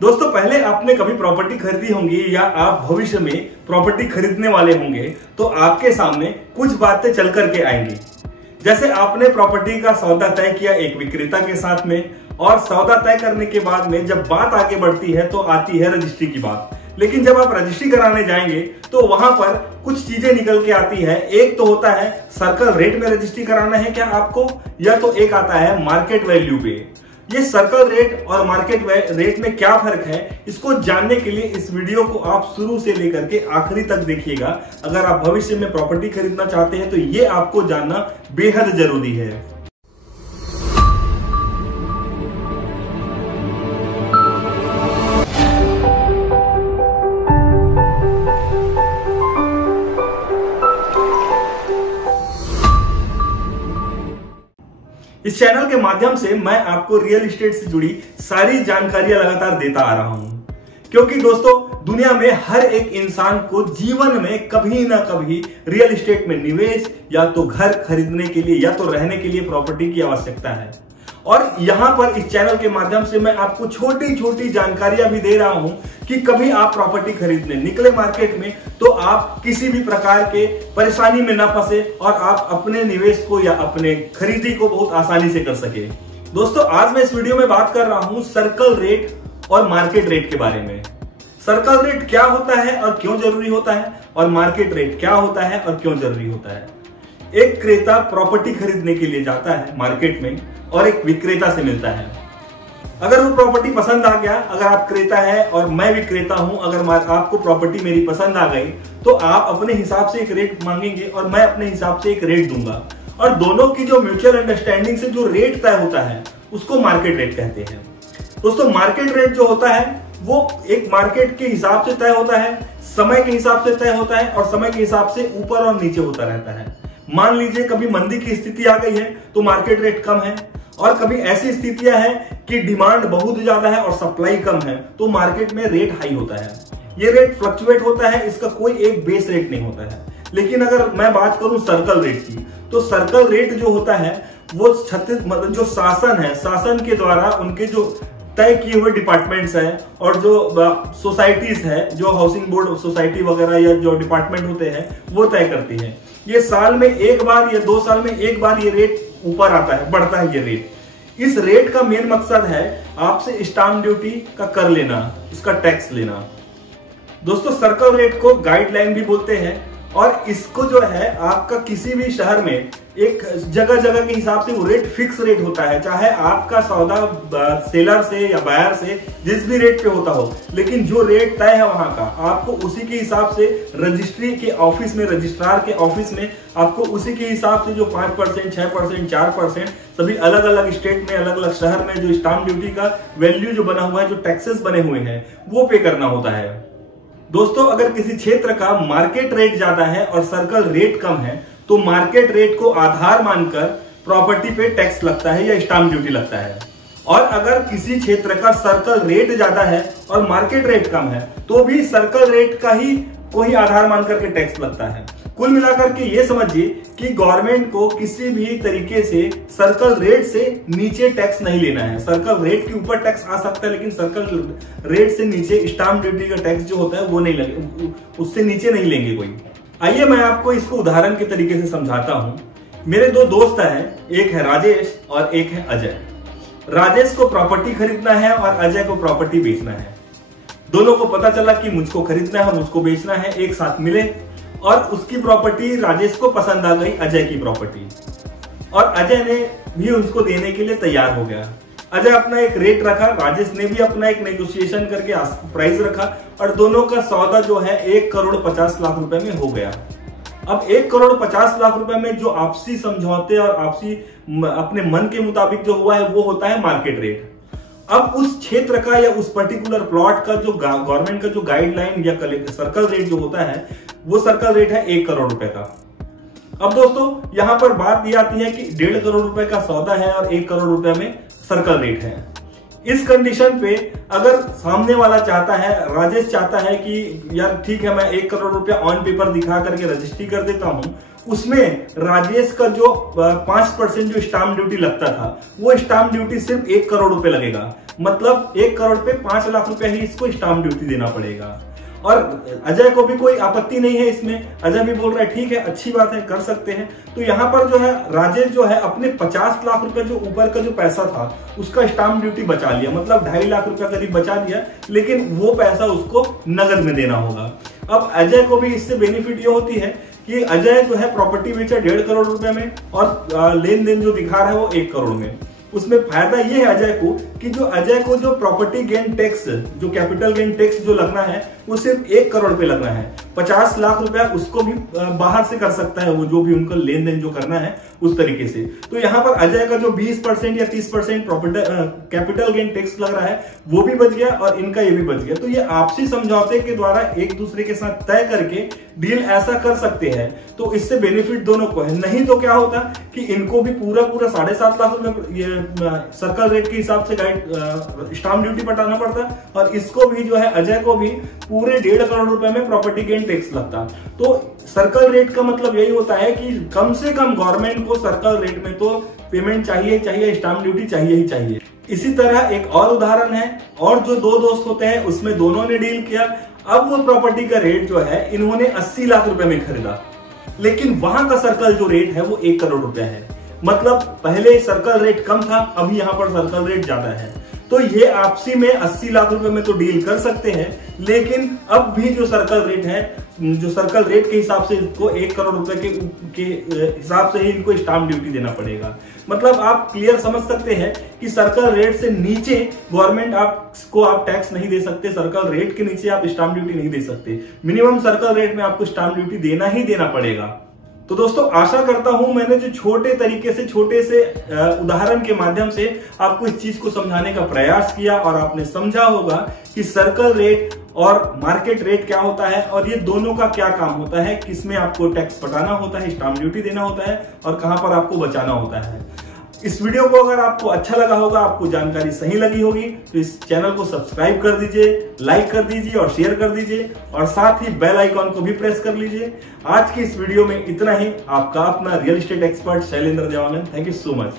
दोस्तों पहले आपने कभी प्रॉपर्टी खरीदी होंगी या आप भविष्य में प्रॉपर्टी खरीदने वाले होंगे तो आपके सामने कुछ बातें चल करके आएंगी। जैसे आपने प्रॉपर्टी का सौदा तय किया एक विक्रेता के साथ में, और सौदा तय करने के बाद में जब बात आगे बढ़ती है तो आती है रजिस्ट्री की बात। लेकिन जब आप रजिस्ट्री कराने जाएंगे तो वहां पर कुछ चीजें निकल के आती है। एक तो होता है सर्कल रेट में रजिस्ट्री कराना है क्या आपको, या तो एक आता है मार्केट वैल्यू पे। ये सर्कल रेट और मार्केट रेट में क्या फर्क है, इसको जानने के लिए इस वीडियो को आप शुरू से लेकर के आखिरी तक देखिएगा। अगर आप भविष्य में प्रॉपर्टी खरीदना चाहते हैं तो ये आपको जानना बेहद जरूरी है। इस चैनल के माध्यम से मैं आपको रियल एस्टेट से जुड़ी सारी जानकारियां लगातार देता आ रहा हूं, क्योंकि दोस्तों दुनिया में हर एक इंसान को जीवन में कभी ना कभी रियल एस्टेट में निवेश या तो घर खरीदने के लिए या तो रहने के लिए प्रॉपर्टी की आवश्यकता है। और यहां पर इस चैनल के माध्यम से मैं आपको छोटी छोटी जानकारियां भी दे रहा हूं कि कभी आप प्रॉपर्टी खरीदने निकले मार्केट में तो आप किसी भी प्रकार के परेशानी में ना फंसे और आप अपने निवेश को या अपने खरीदी को बहुत आसानी से कर सके। दोस्तों आज मैं इस वीडियो में बात कर रहा हूं सर्कल रेट और मार्केट रेट के बारे में। सर्कल रेट क्या होता है और क्यों जरूरी होता है, और मार्केट रेट क्या होता है और क्यों जरूरी होता है। एक क्रेता प्रॉपर्टी खरीदने के लिए जाता है मार्केट में और एक विक्रेता से मिलता है। अगर वो प्रॉपर्टी पसंद आ गया, अगर आप क्रेता है और मैं विक्रेता हूं, अगर आपको प्रॉपर्टी मेरी पसंद आ गई तो आप अपने हिसाब से एक रेट मांगेंगे और मैं अपने हिसाब से एक रेट दूंगा, और दोनों की जो म्यूचुअल अंडरस्टैंडिंग से जो रेट तय होता है उसको मार्केट रेट कहते हैं। दोस्तों मार्केट रेट जो होता है वो एक मार्केट के हिसाब से तय होता है, समय के हिसाब से तय होता है और समय के हिसाब से ऊपर और नीचे होता रहता है। मान लीजिए कभी मंदी की स्थिति आ गई है तो मार्केट रेट कम है, और कभी ऐसी स्थितियां हैं कि डिमांड बहुत ज्यादा है और सप्लाई कम है तो मार्केट में रेट हाई होता है। ये रेट फ्लक्चुएट होता है, इसका कोई एक बेस रेट नहीं होता है। लेकिन अगर मैं बात करूं सर्कल रेट की, तो सर्कल रेट जो होता है वो मतलब जो शासन है, शासन के द्वारा उनके जो तय किए हुए डिपार्टमेंट्स हैं और जो सोसाइटीज है, जो हाउसिंग बोर्ड सोसाइटी वगैरह या जो डिपार्टमेंट होते हैं वो तय करती है। ये साल में एक बार या 2 साल में एक बार ये रेट ऊपर आता है, बढ़ता है ये रेट। इस रेट का मेन मकसद है आपसे स्टाम्प ड्यूटी का कर लेना, इसका टैक्स लेना। दोस्तों सर्कल रेट को गाइडलाइन भी बोलते हैं, और इसको जो है आपका किसी भी शहर में एक जगह जगह के हिसाब से वो रेट फिक्स रेट होता है, चाहे आपका सौदा सेलर से या बायर से जिस भी रेट पे होता हो, लेकिन जो रेट तय है वहां का आपको उसी के हिसाब से रजिस्ट्री के ऑफिस में, रजिस्ट्रार के ऑफिस में आपको उसी के हिसाब से जो 5%, 6%, 4% सभी अलग अलग स्टेट में, अलग अलग शहर में जो स्टाम्प ड्यूटी का वैल्यू जो बना हुआ है, जो टैक्सेस बने हुए हैं वो पे करना होता है। दोस्तों अगर किसी क्षेत्र का मार्केट रेट ज्यादा है और सर्कल रेट कम है तो मार्केट रेट को आधार मानकर प्रॉपर्टी पे टैक्स लगता है या स्टाम्प ड्यूटी लगता है। और अगर किसी क्षेत्र का सर्कल रेट ज्यादा है और मार्केट रेट कम है तो भी सर्कल रेट का ही कोई आधार मान करके टैक्स लगता है। कुल मिलाकर के ये समझिए कि गवर्नमेंट को किसी भी तरीके से सर्कल रेट से नीचे टैक्स नहीं लेना है। सर्कल रेट के ऊपर टैक्स आ सकता है, लेकिन सर्कल रेट से नीचे स्टाम्प ड्यूटी का टैक्स जो होता है वो नहीं लगे, उससे नीचे नहीं लेंगे कोई। आइए मैं आपको इसको उदाहरण के तरीके से समझाता हूं। मेरे 2 दोस्त हैं, एक है राजेश और एक है अजय। राजेश को प्रॉपर्टी खरीदना है और अजय को प्रॉपर्टी बेचना है। दोनों को पता चला कि मुझको खरीदना है और मुझको बेचना है, एक साथ मिले और उसकी प्रॉपर्टी राजेश को पसंद आ गई, अजय की प्रॉपर्टी, और अजय ने भी उसको देने के लिए तैयार हो गया। अजय अपना एक रेट रखा, राजेश ने भी अपना एक नेगोशिएशन करके प्राइस रखा, और दोनों का सौदा जो है 1,50,00,000 रुपए में हो गया। अब 1,50,00,000 रुपए में जो आपसी समझौते और आपसी अपने मन के मुताबिक जो हुआ है वो होता है मार्केट रेट। अब उस क्षेत्र का या उस पर्टिकुलर प्लॉट का जो गवर्नमेंट का जो गाइडलाइन या सर्कल रेट जो होता है वो सर्कल रेट है 1 करोड़ रुपए का। अब दोस्तों यहां पर बात यह आती है कि 1.5 करोड़ रुपए का सौदा है और 1 करोड़ रुपए में सर्कल रेट है। इस कंडीशन पे अगर सामने वाला चाहता है, राजेश चाहता है कि यार ठीक है मैं 1 करोड़ रुपया ऑन पेपर दिखा करके रजिस्ट्री कर देता हूं, उसमें राजेश का जो 5% जो स्टाम्प ड्यूटी लगता था, वो स्टाम्प ड्यूटी सिर्फ 1 करोड़ रुपए लगेगा। मतलब 1 करोड़ पे 5 लाख रुपए ही इसको स्टाम्प ड्यूटी देना पड़ेगा। और अजय को भी कोई आपत्ति नहीं है इसमें, अजय भी बोल रहा है ठीक है, अच्छी बात है, कर सकते हैं। तो यहाँ पर जो है राजेश जो है अपने 50 लाख रुपए जो ऊपर का जो पैसा था उसका स्टाम्प ड्यूटी बचा लिया, मतलब 2.5 लाख रुपया करीब बचा लिया, लेकिन वो पैसा उसको नगद में देना होगा। अब अजय को भी इससे बेनिफिट ये होती है कि अजय जो है प्रॉपर्टी बेचा 1.5 करोड़ रुपए में और लेन देन जो दिखा रहा है वो 1 करोड़ में। उसमें फायदा ये है अजय को कि जो अजय को जो प्रॉपर्टी गेन टैक्स, जो कैपिटल गेन टैक्स जो लगना है वो सिर्फ 1 करोड़ पे लगना है। 50 लाख रुपया उसको भी बाहर से कर सकता है, वो जो भी उनको लेन देन जो करना है उस तरीके से। तो यहाँ पर अजय का जो 20% या 30% प्रॉपर्टी कैपिटल गेन टैक्स लग रहा है वो भी बच गया और इनका ये भी बच गया। तो ये आपसी समझौते के द्वारा एक दूसरे के साथ तय करके डील ऐसा कर सकते हैं, तो इससे बेनिफिट दोनों को है। नहीं तो क्या होता कि इनको भी पूरा 7.5 लाख रुपए सर्कल रेट के हिसाब से स्टाम्प ड्यूटी पटाना पड़ता, और इसको भी जो है अजय को भी पूरे 1.5 करोड़ रुपए में प्रॉपर्टी गेन टैक्स लगता। तो सर्कल रेट का मतलब यही होता है कि कम से कम गवर्नमेंट को सर्कल रेट में तो पेमेंट चाहिए, स्टाम्प ड्यूटी चाहिए ही चाहिए। इसी तरह एक और उदाहरण है, और जो 2 दोस्त होते हैं उसमें दोनों ने डील किया। अब वो प्रॉपर्टी का रेट जो है इन्होंने 80 लाख रुपए में खरीदा, लेकिन वहां का सर्कल जो रेट है वो 1 करोड़ रुपया है। मतलब पहले सर्कल रेट कम था, अभी यहाँ पर सर्कल रेट ज्यादा है। तो ये आपसी में 80 लाख रुपए में तो डील कर सकते हैं, लेकिन अब भी जो सर्कल रेट है, जो सर्कल रेट के हिसाब से इनको 1 करोड़ रुपए के हिसाब से ही इनको स्टाम्प ड्यूटी देना पड़ेगा। मतलब आप क्लियर समझ सकते हैं कि सर्कल रेट से नीचे गवर्नमेंट आपको आप टैक्स नहीं दे सकते, सर्कल रेट के नीचे आप स्टाम्प ड्यूटी नहीं दे सकते। मिनिमम सर्कल रेट में आपको स्टाम्प ड्यूटी देना ही देना पड़ेगा। तो दोस्तों आशा करता हूं मैंने जो छोटे से उदाहरण के माध्यम से आपको इस चीज को समझाने का प्रयास किया, और आपने समझा होगा कि सर्कल रेट और मार्केट रेट क्या होता है, और ये दोनों का क्या काम होता है, किसमें आपको टैक्स पटाना होता है, स्टाम्प ड्यूटी देना होता है, और कहां पर आपको बचाना होता है। इस वीडियो को अगर आपको अच्छा लगा होगा, आपको जानकारी सही लगी होगी, तो इस चैनल को सब्सक्राइब कर दीजिए, लाइक कर दीजिए और शेयर कर दीजिए, और साथ ही बेल आइकॉन को भी प्रेस कर लीजिए। आज की इस वीडियो में इतना ही। आपका अपना real estate expert Shailendra Dewangan. Thank you so much.